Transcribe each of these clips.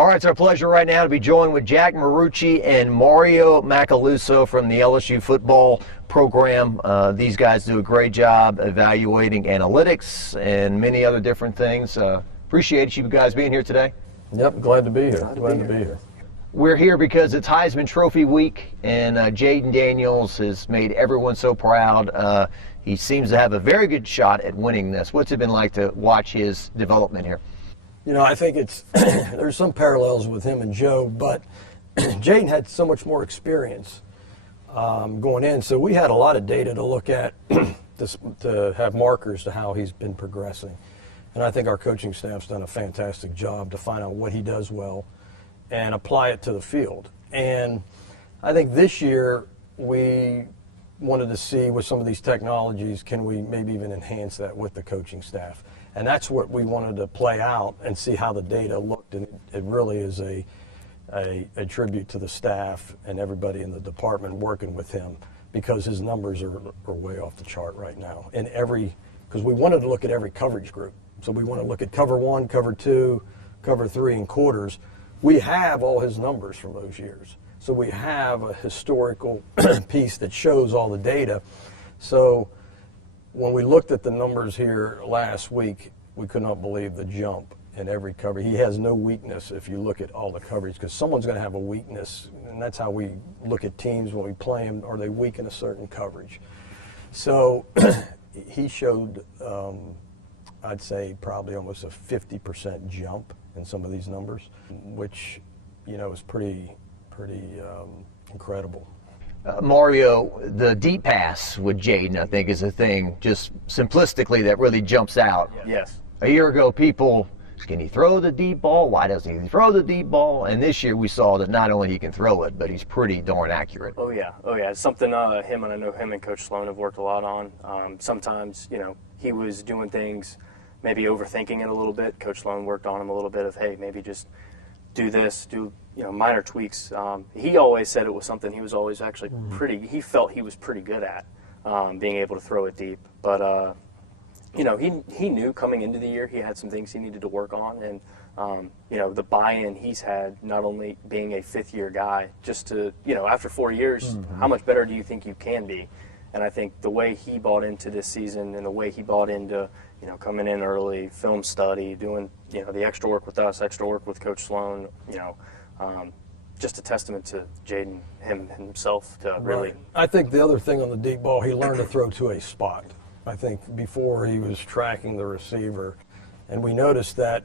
All right, it's our pleasure right now to be joined with Jack Marucci and Mario Macaluso from the LSU football program. These guys do a great job evaluating analytics and many other different things. Appreciate you guys being here today. Yep, glad to be here. Glad to be here. We're here because it's Heisman Trophy week, and Jayden Daniels has made everyone so proud. He seems to have a very good shot at winning this. What's it been like to watch his development here? You know, I think it's there's some parallels with him and Joe, but Jayden had so much more experience going in, so we had a lot of data to look at to have markers to how he's been progressing. And I think our coaching staff's done a fantastic job to find out what he does well and apply it to the field. And I think this year we wanted to see with some of these technologies, can we maybe even enhance that with the coaching staff? And that's what we wanted to play out and see how the data looked. And it really is a tribute to the staff and everybody in the department working with him, because his numbers are way off the chart right now. Because we wanted to look at every coverage group. So we want to look at cover 1, cover 2, cover 3, and quarters. We have all his numbers from those years. So we have a historical piece that shows all the data. So when we looked at the numbers here last week, we could not believe the jump in every cover. He has no weakness if you look at all the coverage, because someone's going to have a weakness, and that's how we look at teams when we play them. Are they weak in a certain coverage? So he showed, I'd say, probably almost a 50% jump in some of these numbers, which, you know, is pretty incredible. Mario, the deep pass with Jayden, I think, is a thing just simplistically that really jumps out. Yes. A year ago, people, can he throw the deep ball? Why doesn't he throw the deep ball? And this year we saw that not only he can throw it, but he's pretty darn accurate. Oh yeah. It's something him and Coach Sloan have worked a lot on. Sometimes, you know, he was doing things, maybe overthinking it a little bit. Coach Sloan worked on him a little bit of, hey, maybe just do this, minor tweaks. He always said it was something he was always actually he felt he was pretty good at, being able to throw it deep. But, he knew coming into the year he had some things he needed to work on. And, the buy-in he's had, not only being a fifth-year guy, just to, after 4 years, how much better do you think you can be? And I think the way he bought into this season and the way he bought into, coming in early, film study, doing, the extra work with us, extra work with Coach Sloan, just a testament to Jayden himself to really. I think the other thing on the deep ball, he learned to throw to a spot. I think before he was tracking the receiver, and we noticed that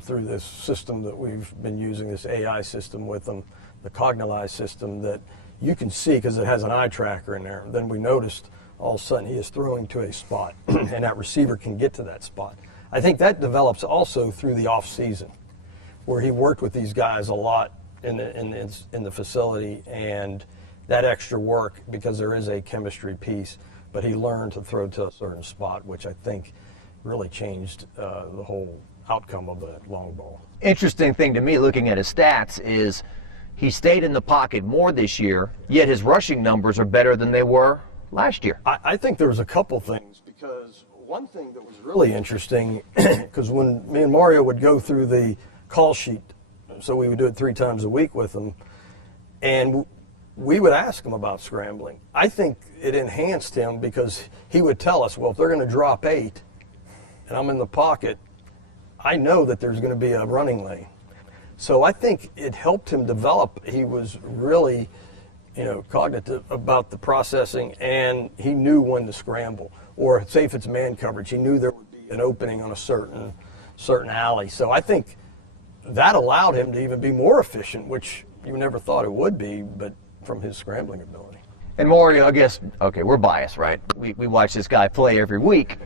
through this system that we've been using, this AI system with them, the Cognize system, that you can see because it has an eye tracker in there. Then we noticed all of a sudden he is throwing to a spot, and that receiver can get to that spot. I think that develops also through the off season, where he worked with these guys a lot in the facility, and that extra work, because there is a chemistry piece, but he learned to throw to a certain spot, which I think really changed the whole outcome of the long ball. Interesting thing to me looking at his stats is he stayed in the pocket more this year, yet his rushing numbers are better than they were last year. I think there was a couple things, because one thing that was really interesting, because when me and Mario would go through the call sheet, so we would do it 3 times a week with him, and we would ask him about scrambling. I think it enhanced him, because he would tell us, well, if they're going to drop 8 and I'm in the pocket, I know that there's going to be a running lane. So I think it helped him develop. He was really, cognitive about the processing, and he knew when to scramble. Or say if it's man coverage, he knew there would be an opening on a certain alley. So I think that allowed him to even be more efficient, which you never thought it would be, but from his scrambling ability. And Mario, I guess, okay, we're biased, right? We watch this guy play every week.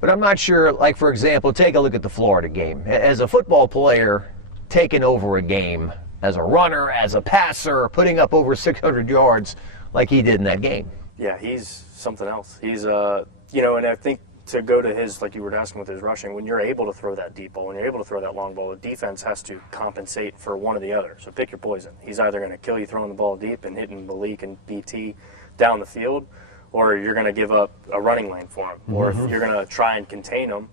But I'm not sure, like, for example, take a look at the Florida game. As a football player, taking over a game as a runner, as a passer, putting up over 600 yards like he did in that game. Yeah, he's something else. He's, and I think to go to his, like you were asking with his rushing, when you're able to throw that deep ball, when you're able to throw that long ball, the defense has to compensate for one or the other. So pick your poison. He's either going to kill you throwing the ball deep and hitting Malik and BT down the field, or you're going to give up a running lane for him. Or if you're going to try and contain him,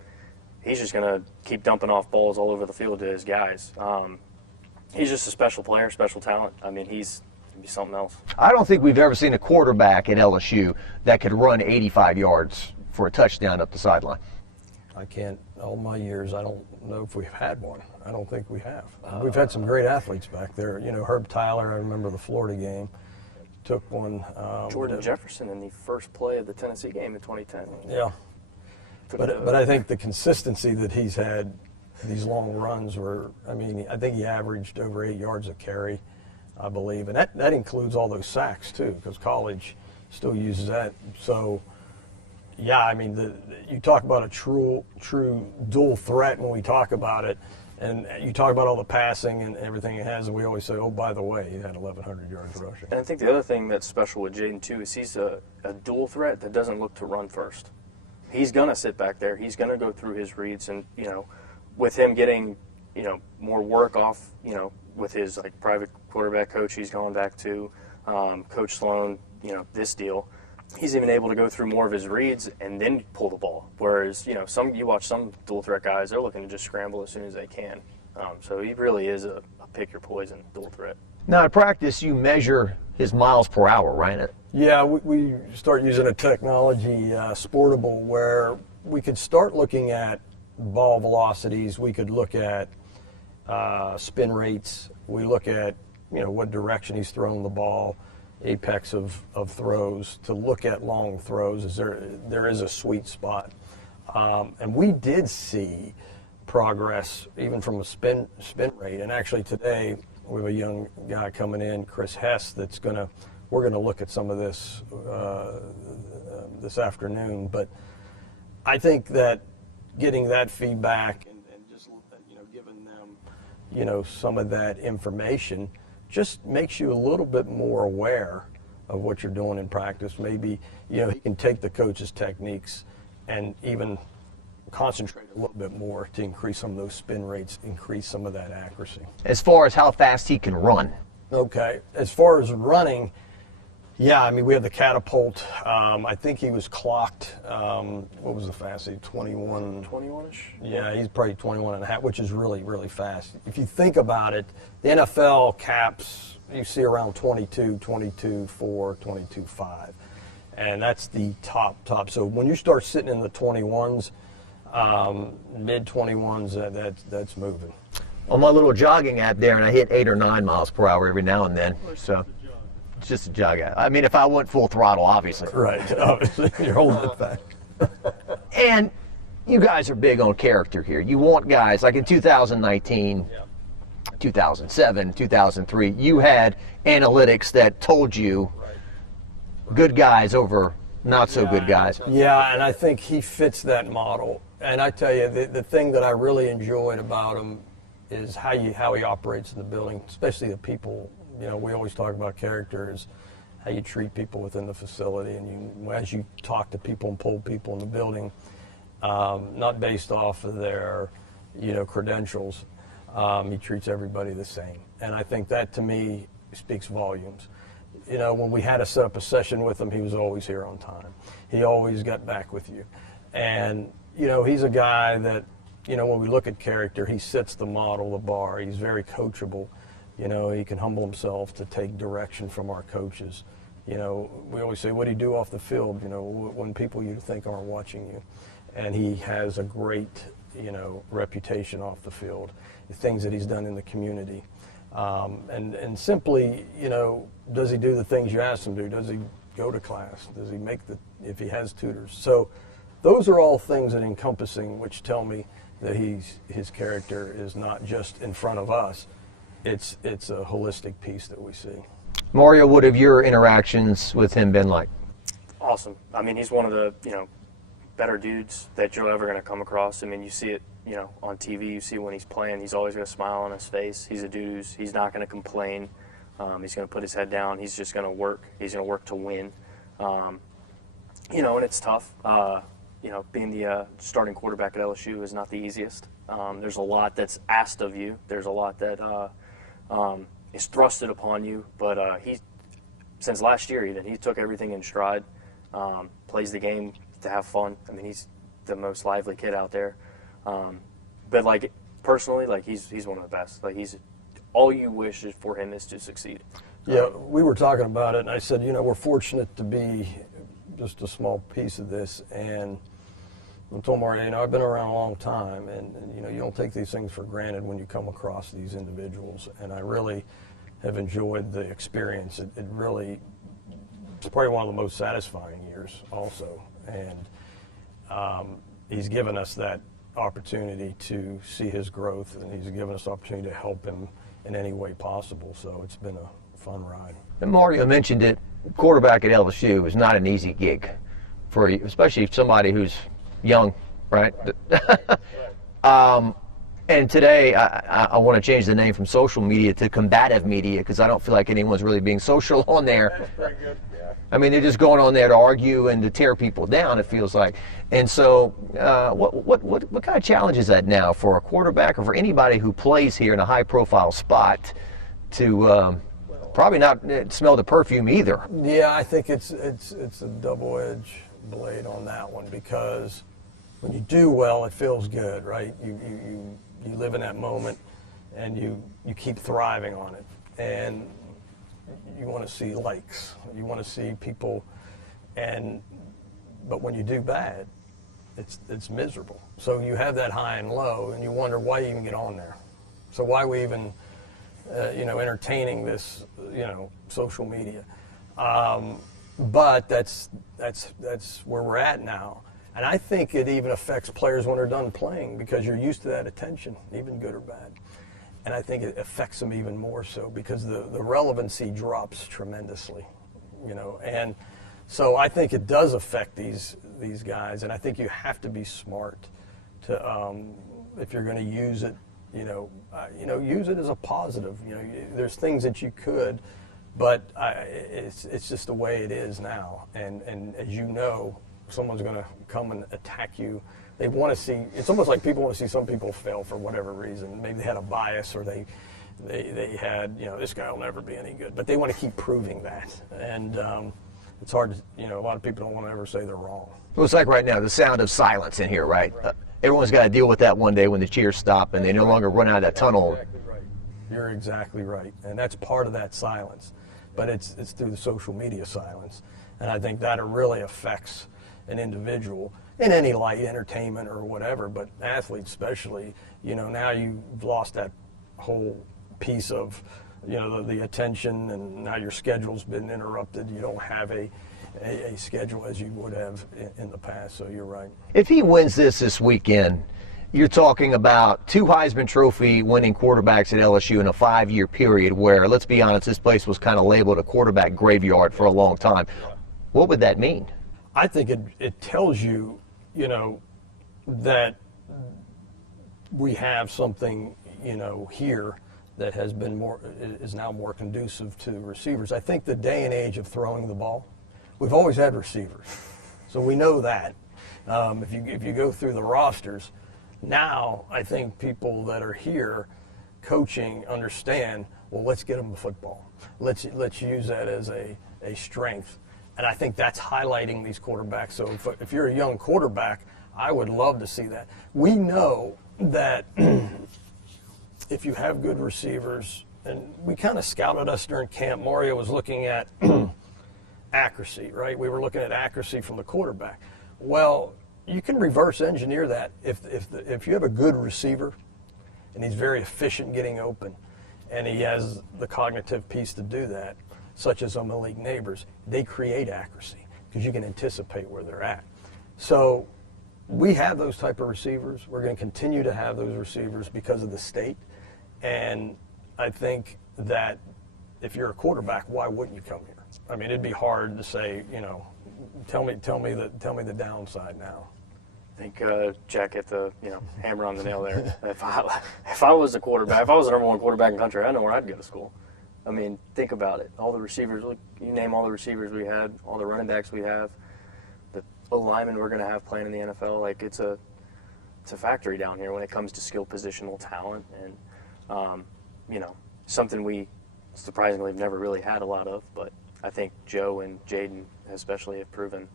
he's just going to keep dumping off balls all over the field to his guys. He's just a special player, special talent. I mean, he's something else. I don't think we've ever seen a quarterback at LSU that could run 85 yards for a touchdown up the sideline. I can't, all my years, I don't know if we've had one. I don't think we have. We've had some great athletes back there. You know, Herb Tyler, I remember the Florida game, took one. Jordan Jefferson in the first play of the Tennessee game in 2010. Yeah. But I think the consistency that he's had, these long runs were, I mean, I think he averaged over 8 yards a carry, I believe. And that includes all those sacks, too, because college still uses that. So, yeah, I mean, you talk about a true dual threat when we talk about it. And you talk about all the passing and everything he has, and we always say, oh, by the way, he had 1,100 yards rushing. And I think the other thing that's special with Jayden, too, is he's a dual threat that doesn't look to run first. He's going to sit back there. He's going to go through his reads. And, you know, with him getting, you know, more work off, you know, with his, like, private quarterback coach he's gone back to, Coach Sloan, you know, this deal, he's even able to go through more of his reads and then pull the ball. Whereas, you know, you watch some dual threat guys, they're looking to just scramble as soon as they can. So he really is a pick your poison dual threat. Now, at practice, you measure his miles per hour, right? Yeah, we start using a technology, Sportable, where we could start looking at ball velocities. We could look at spin rates. We look at, you know, what direction he's throwing the ball, apex of throws, to look at long throws. There is a sweet spot. And we did see progress even from a spin rate. And actually today we have a young guy coming in, Chris Hess, we're gonna look at some of this this afternoon. But I think that getting that feedback and just, you know, giving them, you know, some of that information just makes you a little bit more aware of what you're doing in practice. Maybe, you know, he can take the coach's techniques and even concentrate a little bit more to increase some of those spin rates, increase some of that accuracy. As far as how fast he can run. Okay, as far as running, yeah, I mean, we have the catapult. I think he was clocked, what was the fastest? 21. 21-ish? Yeah, he's probably 21 and a half, which is really, really fast. If you think about it, the NFL caps, you see around 22, 22.4, 22.5. And that's the top. So when you start sitting in the 21s, mid 21s, that's moving. On my little jogging app there, and I hit 8 or 9 miles per hour every now and then. So it's just a jog app. I mean, if I went full throttle, obviously. Right, obviously. You're holding it back. And you guys are big on character here. You want guys, like in 2019, 2007, 2003, you had analytics that told you good guys over not so good guys. Yeah, and I think he fits that model. And I tell you, the thing that I really enjoyed about him is how he operates in the building, especially the people. You know, we always talk about character is how you treat people within the facility, and as you talk to people and pull people in the building, not based off of their, you know, credentials. He treats everybody the same, and I think that to me speaks volumes. You know, when we had to set up a session with him, he was always here on time. He always got back with you, and you know, he's a guy that, you know, when we look at character, he sets the model, the bar. He's very coachable. You know, he can humble himself to take direction from our coaches. You know, we always say, what do you do off the field, you know, when people you think aren't watching you? And he has a great, you know, reputation off the field, the things that he's done in the community. And simply, you know, does he do the things you ask him to do? Does he go to class? Does he make if he has tutors? So those are all things that encompassing, which tell me that his character is not just in front of us. It's a holistic piece that we see. Mario, what have your interactions with him been like? Awesome. I mean, he's one of the, you know, better dudes that you're ever going to come across. I mean, you see it, you know, on TV. You see when he's playing, he's always got a smile on his face. He's a dude he's not going to complain. He's going to put his head down. He's just going to work. He's going to work to win. You know, and it's tough. You know, being the starting quarterback at LSU is not the easiest. There's a lot that's asked of you. There's a lot that is thrusted upon you. But since last year even, he took everything in stride, plays the game to have fun. I mean, he's the most lively kid out there. But, like, personally, like, he's one of the best. Like, he's all you wish is for him is to succeed. Yeah, we were talking about it, and I said, we're fortunate to be just a small piece of this. And I told Mario, I've been around a long time, and you don't take these things for granted when you come across these individuals. And I really have enjoyed the experience. It's probably one of the most satisfying years also. And he's given us that opportunity to see his growth, and he's given us the opportunity to help him in any way possible. So it's been a fun ride. And Mario mentioned it, quarterback at LSU is not an easy gig, especially somebody who's young, right? And today I want to change the name from social media to combative media, because I don't feel like anyone's really being social on there. That's very good. Yeah. I mean, they're just going on there to argue and to tear people down, it feels like. And so what kind of challenge is that now for a quarterback or for anybody who plays here in a high-profile spot to probably not smell the perfume either? Yeah, I think it's a double-edged blade on that one, because when you do well, it feels good, right? You live in that moment, and you keep thriving on it, and you want to see likes, you want to see people, but when you do bad, it's miserable. So you have that high and low, and you wonder why you even get on there. So why are we even entertaining this, social media? But that's where we're at now. And I think it even affects players when they're done playing, because you're used to that attention, even good or bad. And I think it affects them even more so, because the relevancy drops tremendously, And so I think it does affect these guys, and I think you have to be smart to, if you're going to use it, use it as a positive. There's things that you could, but it's just the way it is now. And as you know, someone's going to come and attack you. They want to see, it's almost like people want to see some people fail for whatever reason. Maybe they had a bias, or they had, this guy will never be any good. But they want to keep proving that. And it's hard to, a lot of people don't want to ever say they're wrong. Well, it's like right now, the sound of silence in here, right? Everyone's got to deal with that one day when the cheers stop and they no longer run out of that tunnel. Exactly right. You're exactly right. And that's part of that silence. But it's through the social media silence. And I think that really affects an individual in any light, entertainment or whatever, but athletes especially. Now you've lost that whole piece of, the attention, and now your schedule's been interrupted. You don't have a schedule as you would have in the past, so you're right. If he wins this weekend, you're talking about 2 Heisman Trophy winning quarterbacks at LSU in a 5-year period where, let's be honest, this place was kind of labeled a quarterback graveyard for a long time. What would that mean? I think it tells you, that we have something, here that is now more conducive to receivers. I think the day and age of throwing the ball, we've always had receivers, so we know that. If you go through the rosters, now I think people that are here coaching understand, well, let's get them the football. Let's use that as a strength. And I think that's highlighting these quarterbacks. So if you're a young quarterback, I would love to see that. We know that if you have good receivers, and we kind of scouted us during camp, Mario was looking at accuracy, right? We were looking at accuracy from the quarterback. Well, you can reverse engineer that. If you have a good receiver and he's very efficient getting open and he has the cognitive piece to do that, such as a Malik Nabers, they create accuracy because you can anticipate where they're at. So we have those type of receivers. We're going to continue to have those receivers because of the state. And I think that if you're a quarterback, why wouldn't you come here? I mean, it'd be hard to say, tell me the downside now. I think Jack hit the hammer on the nail there. If I was a quarterback, if I was the number 1 quarterback in the country, I know where I'd go to school. I mean, think about it. All the receivers, you name all the receivers we had, all the running backs we have, the linemen we're going to have playing in the NFL. Like, it's a factory down here when it comes to skill positional talent, and something we surprisingly have never really had a lot of. But I think Joe and Jayden especially have proven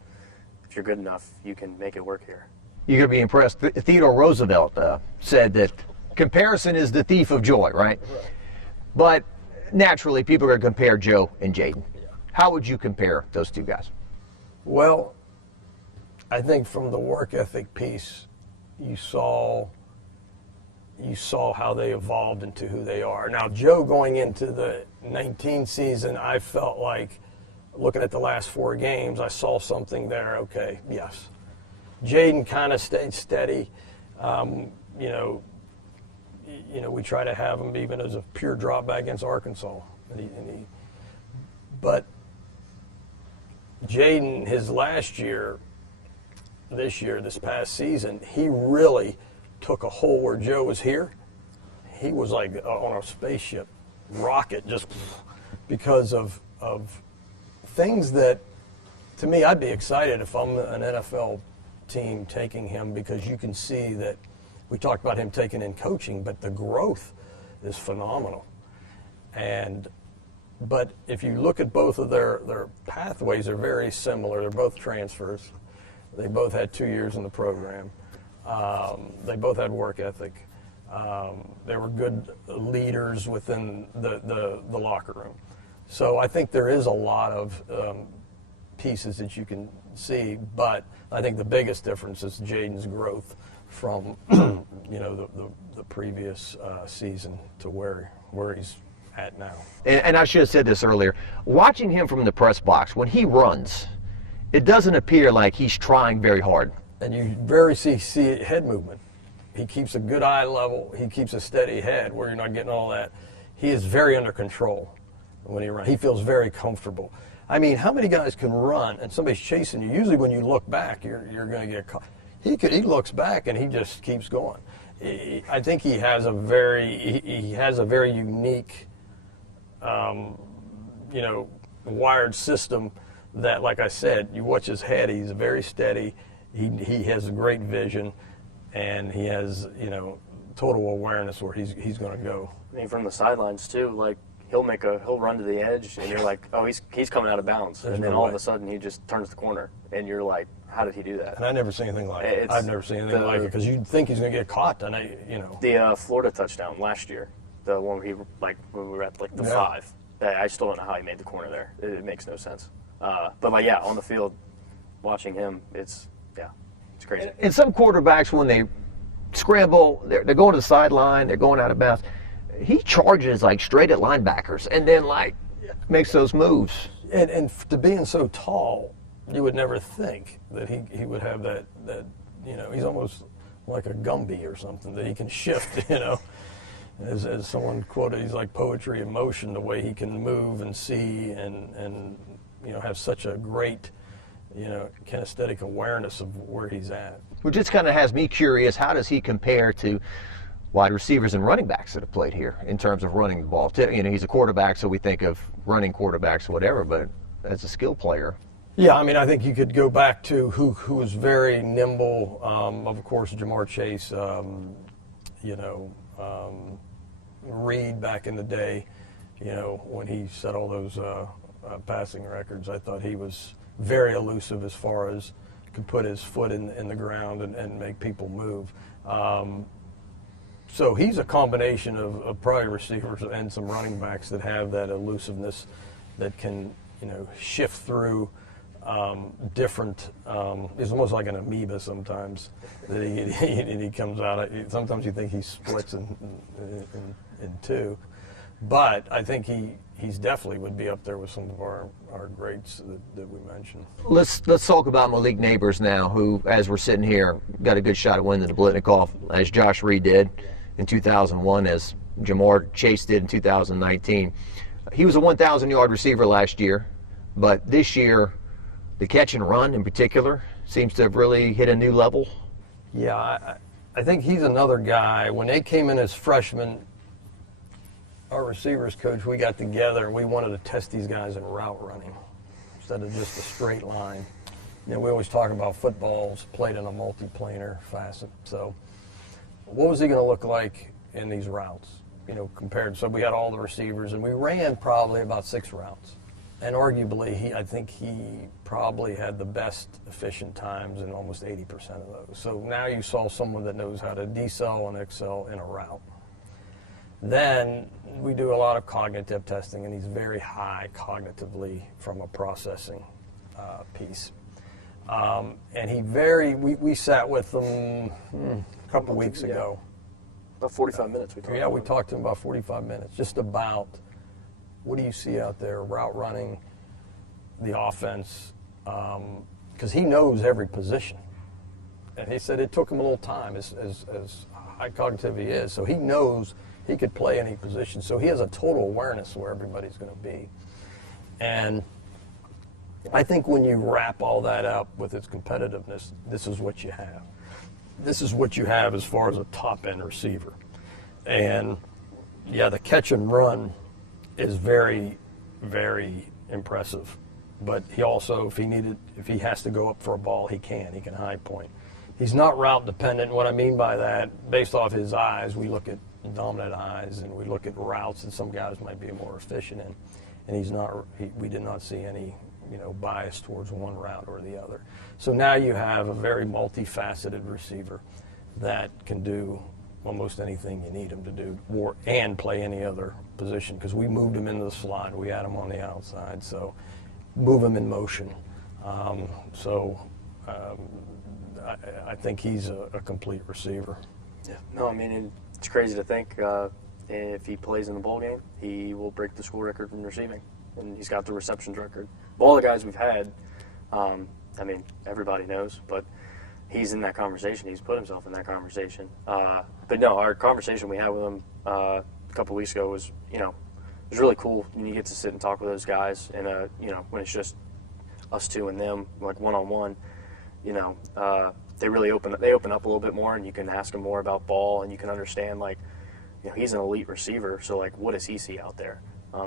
if you're good enough, you can make it work here. You're going to be impressed. Theodore Roosevelt said that comparison is the thief of joy, right? But naturally, people are going to compare Joe and Jayden. How would you compare those two guys? Well, I think from the work ethic piece, you saw how they evolved into who they are. Now, Joe going into the 19 season, I felt like, looking at the last 4 games, I saw something there. Okay, yes. Jayden kind of stayed steady. We try to have him even as a pure drop back against Arkansas. But Jayden, his last year, this past season, he really took a hole where Joe was here. He was like on a spaceship rocket, just because of things that, to me, I'd be excited if I'm an NFL team taking him, because you can see that we talked about him taking in coaching, but the growth is phenomenal. But if you look at both of their pathways, they're very similar. They're both transfers. They both had 2 years in the program. They both had work ethic. They were good leaders within the locker room. So I think there is a lot of pieces that you can see, but I think the biggest difference is Jayden's growth from the previous season to where he's at now. And I should have said this earlier. Watching him from the press box, when he runs, it doesn't appear like he's trying very hard. And you see head movement. He keeps a good eye level. He keeps a steady head where you're not getting all that. He is very under control when he runs. He feels very comfortable. I mean, how many guys can run and somebody's chasing you? Usually when you look back, you're going to get caught. He looks back and he just keeps going. I think he has a very unique, wired system that, like I said, you watch his head. He's very steady. He has a great vision, and he has total awareness where he's going to go. I mean, from the sidelines too, like he'll run to the edge, and you're like, oh, he's coming out of bounds, and then all of a sudden he just turns the corner, and you're like, how did he do that? And I never see anything like it. I've never seen anything like it, because you'd think he's going to get caught. And the Florida touchdown last year, the one where when we were at the 5, I still don't know how he made the corner there. It makes no sense. But on the field, watching him, it's crazy. And some quarterbacks, when they scramble, they're going to the sideline, they're going out of bounds. He charges straight at linebackers and then makes those moves. And to being so tall, you would never think that he would have that he's almost like a Gumby or something, that he can shift, As someone quoted, he's like poetry in motion, the way he can move and see and have such a great kinesthetic awareness of where he's at. Which just kind of has me curious, how does he compare to wide receivers and running backs that have played here in terms of running the ball? He's a quarterback, so we think of running quarterbacks or whatever, but as a skill player. Yeah, I mean, I think you could go back to who was very nimble. Of course, Jamar Chase, Reed back in the day, when he set all those passing records. I thought he was very elusive as far as could put his foot in the ground and make people move. So he's a combination of probably receivers and some running backs that have that elusiveness that can, shift through different. It's almost like an amoeba sometimes that he comes out. Sometimes you think he splits in two, but I think he's definitely would be up there with some of our greats that we mentioned. Let's talk about Malik Nabers now, who, as we're sitting here, got a good shot at winning the Blitnikoff, as Josh Reed did in 2001, as Jamar Chase did in 2019. He was a 1,000-yard receiver last year, but this year, the catch and run in particular seems to have really hit a new level. Yeah, I think he's another guy. When they came in as freshmen, our receivers coach, we got together and we wanted to test these guys in route running instead of just a straight line. We always talk about footballs played in a multiplanar facet. So what was he going to look like in these routes, compared? So we had all the receivers and we ran probably about 6 routes. And arguably, I think he probably had the best efficient times in almost 80% of those. So now you saw someone that knows how to decel and excel in a route. Then we do a lot of cognitive testing, and he's very high cognitively from a processing piece. And we sat with him a couple of weeks ago. About 45 minutes we talked. Yeah, we talked to him about 45 minutes, just about what do you see out there, route running, the offense, because he knows every position. And he said it took him a little time, as high cognitive he is, so he knows he could play any position. So he has a total awareness of where everybody's going to be. And I think when you wrap all that up with its competitiveness, this is what you have. This is what you have as far as a top-end receiver. And, yeah, the catch and run is very, very impressive. But he also, if he has to go up for a ball, he can high point. He's not route dependent. What I mean by that, based off his eyes, we look at dominant eyes and we look at routes that some guys might be more efficient in. And we did not see any, bias towards one route or the other. So now you have a very multifaceted receiver that can do almost anything you need him to do, and play any other position, because we moved him into the slot. We had him on the outside, so move him in motion. I think he's a complete receiver. Yeah. No, I mean, it's crazy to think if he plays in the bowl game, he will break the school record in receiving, and he's got the receptions record. All the guys we've had, I mean, everybody knows, but he's in that conversation. He's put himself in that conversation. But no, our conversation we had with him a couple weeks ago was, it was really cool. And you get to sit and talk with those guys, and when it's just us two and them, like one-on-one, they really open up a little bit more, and you can ask them more about ball, and you can understand, like, he's an elite receiver, so, like, what does he see out there?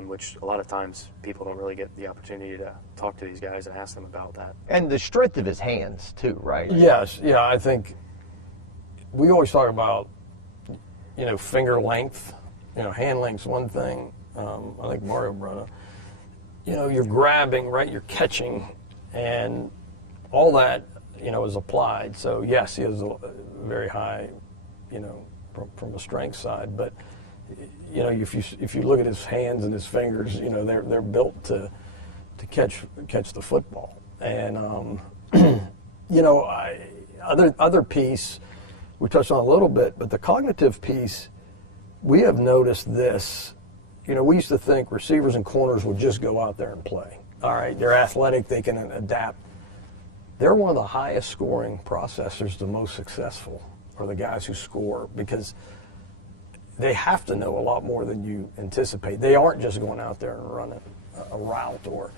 Which a lot of times people don't really get the opportunity to talk to these guys and ask them about that. And the strength of his hands, too, right? Yes, yeah, I think we always talk about, finger length. Hand length's one thing. I think Mario brought up. You're grabbing, right? You're catching, and all that, is applied. So, yes, he has a very high, from a strength side, but if you look at his hands and his fingers, they're built to catch the football. And other piece we touched on a little bit, but the cognitive piece, we have noticed this. We used to think receivers and corners would just go out there and play. All right, they're athletic, they can adapt. They're one of the highest scoring processors, the most successful, are the guys who score, because they have to know a lot more than you anticipate. They aren't just going out there and running a route, or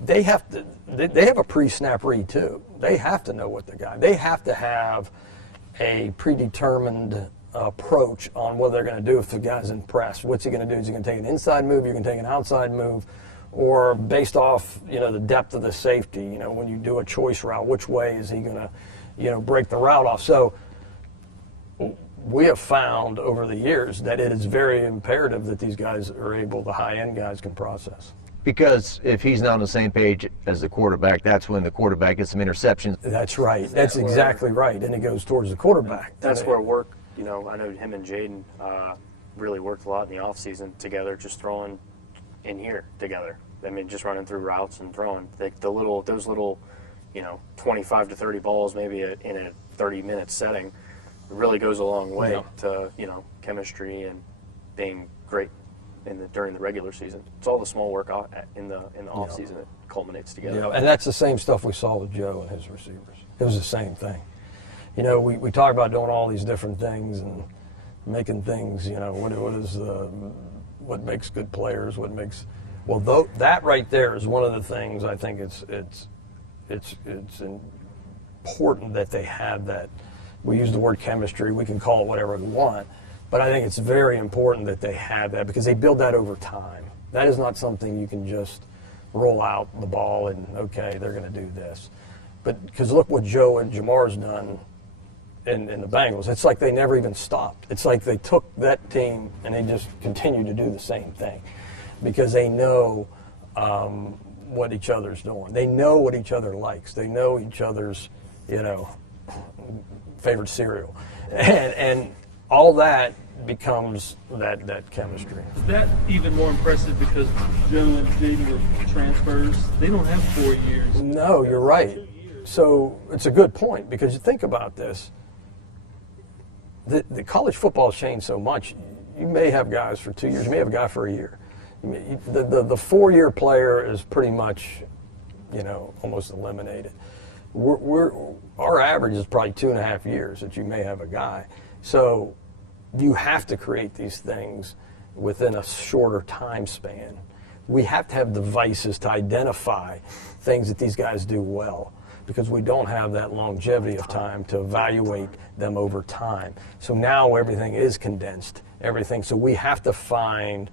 they have a pre-snap read too. They have to know what they have to have a predetermined approach on what they're going to do if the guy's in press. What's he going to do? Is he going to take an inside move? You're going to take an outside move? Or based off, the depth of the safety, when you do a choice route, which way is he going to, break the route off? So we have found over the years that it is very imperative that these guys are able, the high-end guys can process. Because if he's not on the same page as the quarterback, that's when the quarterback gets some interceptions. That's right. That's exactly right. And it goes towards the quarterback. That's where work, I know him and Jayden really worked a lot in the offseason together, just throwing in here together. I mean, just running through routes and throwing. Those little, 25 to 30 balls maybe in a 30-minute setting, it really goes a long way to, chemistry and being great during the regular season. It's all the small work in the off season that culminates together. Yeah, and that's the same stuff we saw with Joe and his receivers. It was the same thing. We talk about doing all these different things and making things. What makes good players? That right there is one of the things I think it's important that they have that. We use the word chemistry. We can call it whatever we want. But I think it's very important that they have that, because they build that over time. That is not something you can just roll out the ball and, okay, they're going to do this. But because look what Joe and Jamar's done in the Bengals. It's like they never even stopped. It's like they took that team and they just continue to do the same thing, because they know what each other's doing. They know what each other likes. They know each other's, favorite cereal. And all that becomes that chemistry. Is that even more impressive because Joe and Jayden were transfers? They don't have 4 years. No, you're right. So it's a good point because you think about this. The college football has changed so much. You may have guys for 2 years. You may have a guy for a year. The 4-year player is pretty much, almost eliminated. Our average is probably 2.5 years that you may have a guy. So you have to create these things within a shorter time span. We have to have devices to identify things that these guys do well because we don't have that longevity of time to evaluate them over time. So now everything is condensed, everything. So we have to find,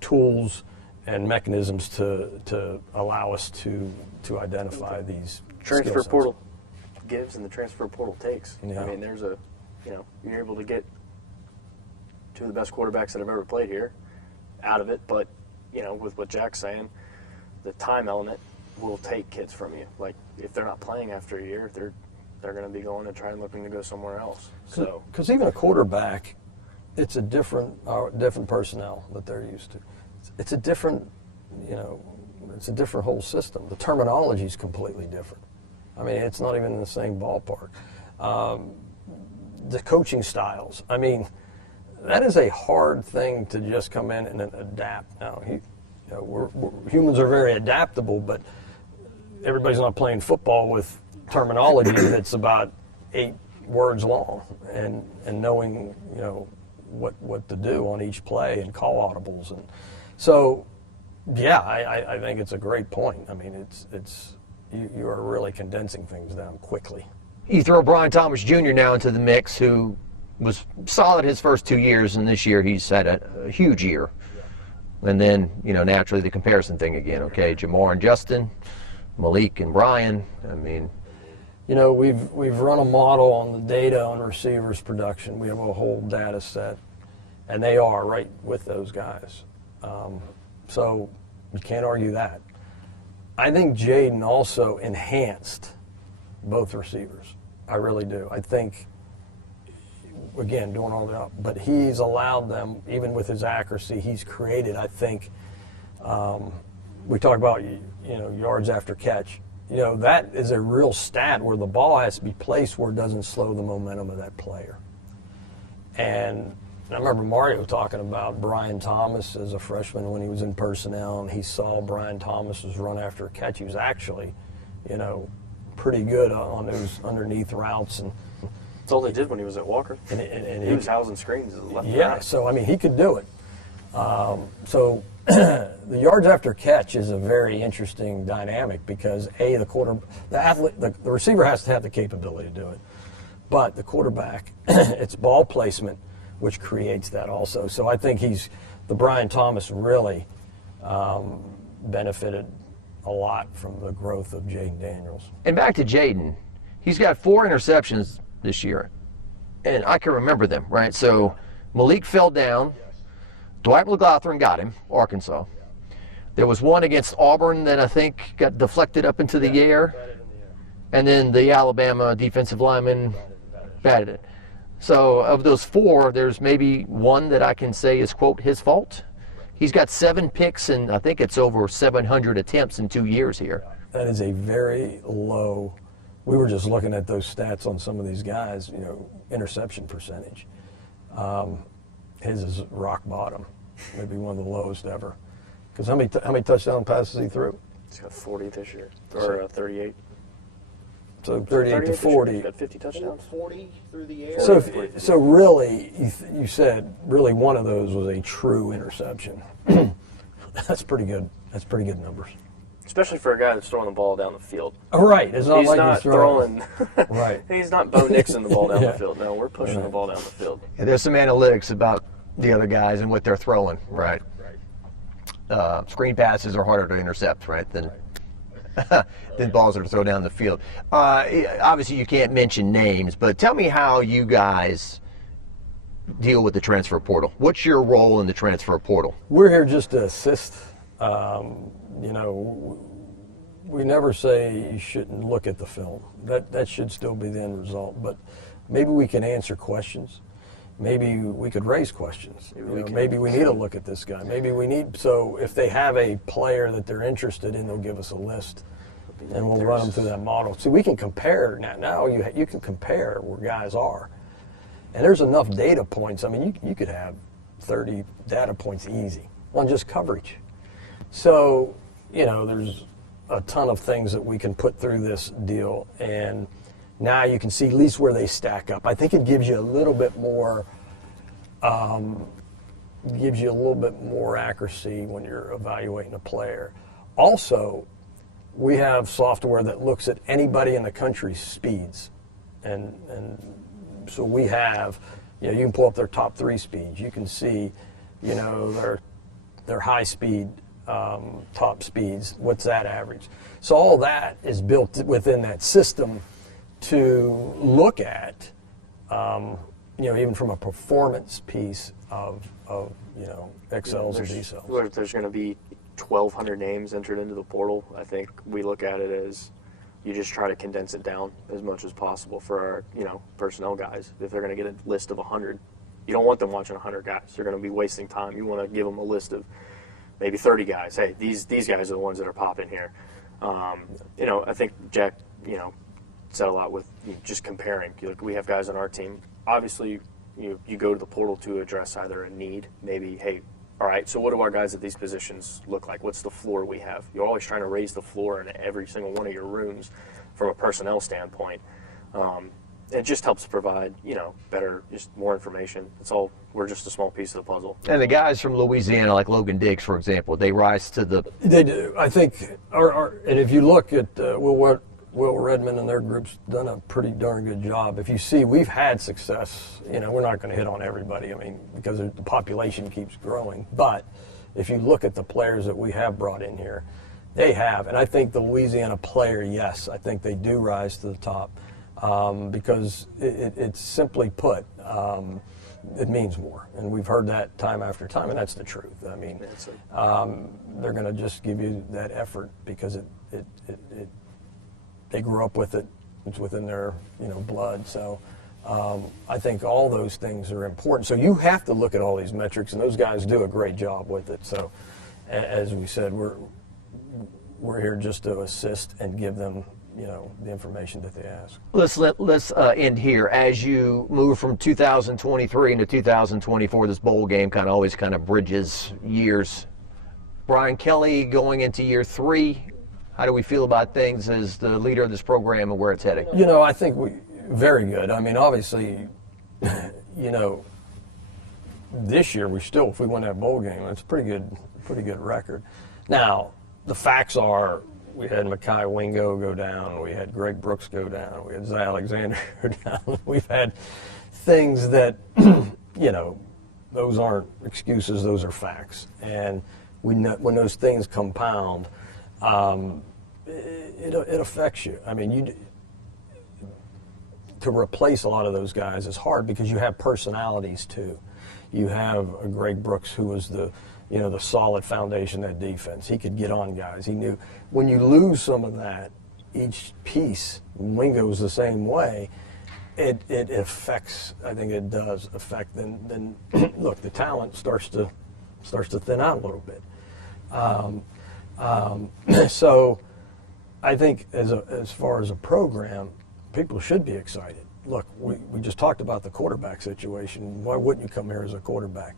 tools and mechanisms to allow us to identify these Transfer skill portal gives and the transfer portal takes. Yeah. I mean, there's you're able to get two of the best quarterbacks that have ever played here out of it, but with what Jack's saying, the time element will take kids from you. Like if they're not playing after a year, they're going to be going and trying looking to go somewhere else. So because even a quarterback, it's a different personnel that they're used to. It's a different, it's a different whole system. The terminology is completely different. I mean, it's not even in the same ballpark. The coaching styles. I mean, that is a hard thing to just come in and adapt. Now, humans are very adaptable, but everybody's not playing football with terminology that's about 8 words long and knowing, what to do on each play and call audibles. And so, yeah, I think it's a great point. I mean, you are really condensing things down quickly. You throw Brian Thomas Jr. now into the mix, who was solid his first 2 years, and this year he's had a huge year. And then, naturally the comparison thing again, okay? Jamar and Justin, Malik and Brian. I mean, we've run a model on the data on receivers production. We have a whole data set, and they are right with those guys. So you can't argue that. I think Jayden also enhanced both receivers. I really do. I think, again, doing all that, but he's allowed them, even with his accuracy, he's created, I think, we talk about, yards after catch. That is a real stat where the ball has to be placed where it doesn't slow the momentum of that player. And I remember Mario talking about Brian Thomas as a freshman when he was in personnel, and he saw Brian Thomas's run after a catch. He was actually, pretty good on those underneath routes. And that's all they did when he was at Walker. And he was housing screens as a left. Yeah, right. So, I mean, he could do it. So the yards after catch is a very interesting dynamic because, the receiver has to have the capability to do it. But the quarterback, it's ball placement, which creates that also. So I think the Brian Thomas really benefited a lot from the growth of Jayden Daniels. And back to Jayden, he's got 4 interceptions this year, and I can remember them, right? So Malik fell down. Dwight McLaughlin got him, Arkansas. There was one against Auburn that I think got deflected up into the air, and then the Alabama defensive lineman batted it. So of those 4, there's maybe one that I can say is, quote, his fault. He's got 7 picks, and I think it's over 700 attempts in 2 years here. That is a very low. We were just looking at those stats on some of these guys, interception percentage. His is rock bottom, maybe one of the lowest ever. Because how many touchdown passes he threw? He's got 40 this year, or 38. So 38 to 40. He's got 50 touchdowns. 40 through the air. So really, you said really one of those was a true interception. That's pretty good. That's pretty good numbers. Especially for a guy that's throwing the ball down the field. Oh, right. It's not he's like not he's throwing. Right. He's not Bo Nixon the ball down the field. No, we're pushing the ball down the field. Yeah, there's some analytics about the other guys and what they're throwing, right? Screen passes are harder to intercept, right, than balls that are thrown down the field. Obviously, you can't mention names, but tell me how you guys deal with the transfer portal. What's your role in the transfer portal? We're here just to assist. We never say you shouldn't look at the film. That should still be the end result. But maybe we can answer questions. maybe we could raise questions. Maybe we need to look at this guy. Maybe we need, so if they have a player that they're interested in, they'll give us a list, and we'll run them through that model. See, we can compare now. You can compare where guys are, and there's enough data points. I mean, you could have 30 data points easy on just coverage. So, there's a ton of things that we can put through this deal, and now you can see at least where they stack up. I think it gives you a little bit more, accuracy when you're evaluating a player. Also, we have software that looks at anybody in the country's speeds, and so we have, you can pull up their top 3 speeds. You can see, their high speed, top speeds. What's that average? So all that is built within that system to look at, even from a performance piece of XLs and DCLs. There's going to be 1,200 names entered into the portal. I think we look at it as you just try to condense it down as much as possible for our, personnel guys. If they're going to get a list of 100, you don't want them watching 100 guys. They're going to be wasting time. You want to give them a list of maybe 30 guys. Hey, these guys are the ones that are popping here. I think Jack, said a lot with just comparing. We have guys on our team. Obviously, you go to the portal to address either a need, maybe, hey, all right, so what do our guys at these positions look like? What's the floor we have? You're always trying to raise the floor in every single one of your rooms from a personnel standpoint. It just helps provide, better, just more information. We're just a small piece of the puzzle. And the guys from Louisiana, like Logan Diggs, for example, they rise to the... They do. I think, and if you look at Will Redmond and their group's done a pretty darn good job. If you see, we've had success. We're not going to hit on everybody, because the population keeps growing. But if you look at the players that we have brought in here, they have. And I think the Louisiana player, yes, I think they do rise to the top. Because it's simply put, it means more, and we've heard that time after time, and that's the truth. They're going to just give you that effort because they grew up with it. It's within their blood. So I think all those things are important. So you have to look at all these metrics, and those guys do a great job with it. So as we said, we're here just to assist and give them the information that they ask. Let's end here. As you move from 2023 into 2024, this bowl game always bridges years. Brian Kelly going into year 3, how do we feel about things as the leader of this program and where it's heading? I think very good. Obviously, this year if we win that bowl game, it's a pretty good record. Now, the facts are, we had Mekhi Wingo go down. We had Greg Brooks go down. We had Zay Alexander go down. We've had things that, those aren't excuses. Those are facts. And when those things compound, it affects you. To replace a lot of those guys is hard because you have personalities too. You have a Greg Brooks who was the solid foundation of that defense. He could get on guys. He knew when you lose some of that, each piece, Wingo's the same way, it affects, I think it does affect, then look, the talent starts to thin out a little bit. So I think as far as a program, people should be excited. Look, we just talked about the quarterback situation. Why wouldn't you come here as a quarterback?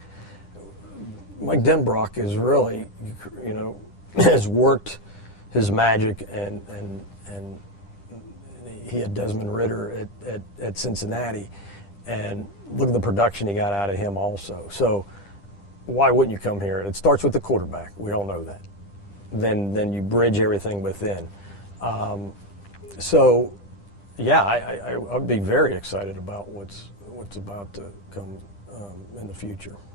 Mike Denbrock is really, has worked his magic, and he had Desmond Ridder at Cincinnati, and look at the production he got out of him also. So why wouldn't you come here? It starts with the quarterback. We all know that. Then you bridge everything within. So yeah, I would be very excited about what's about to come in the future.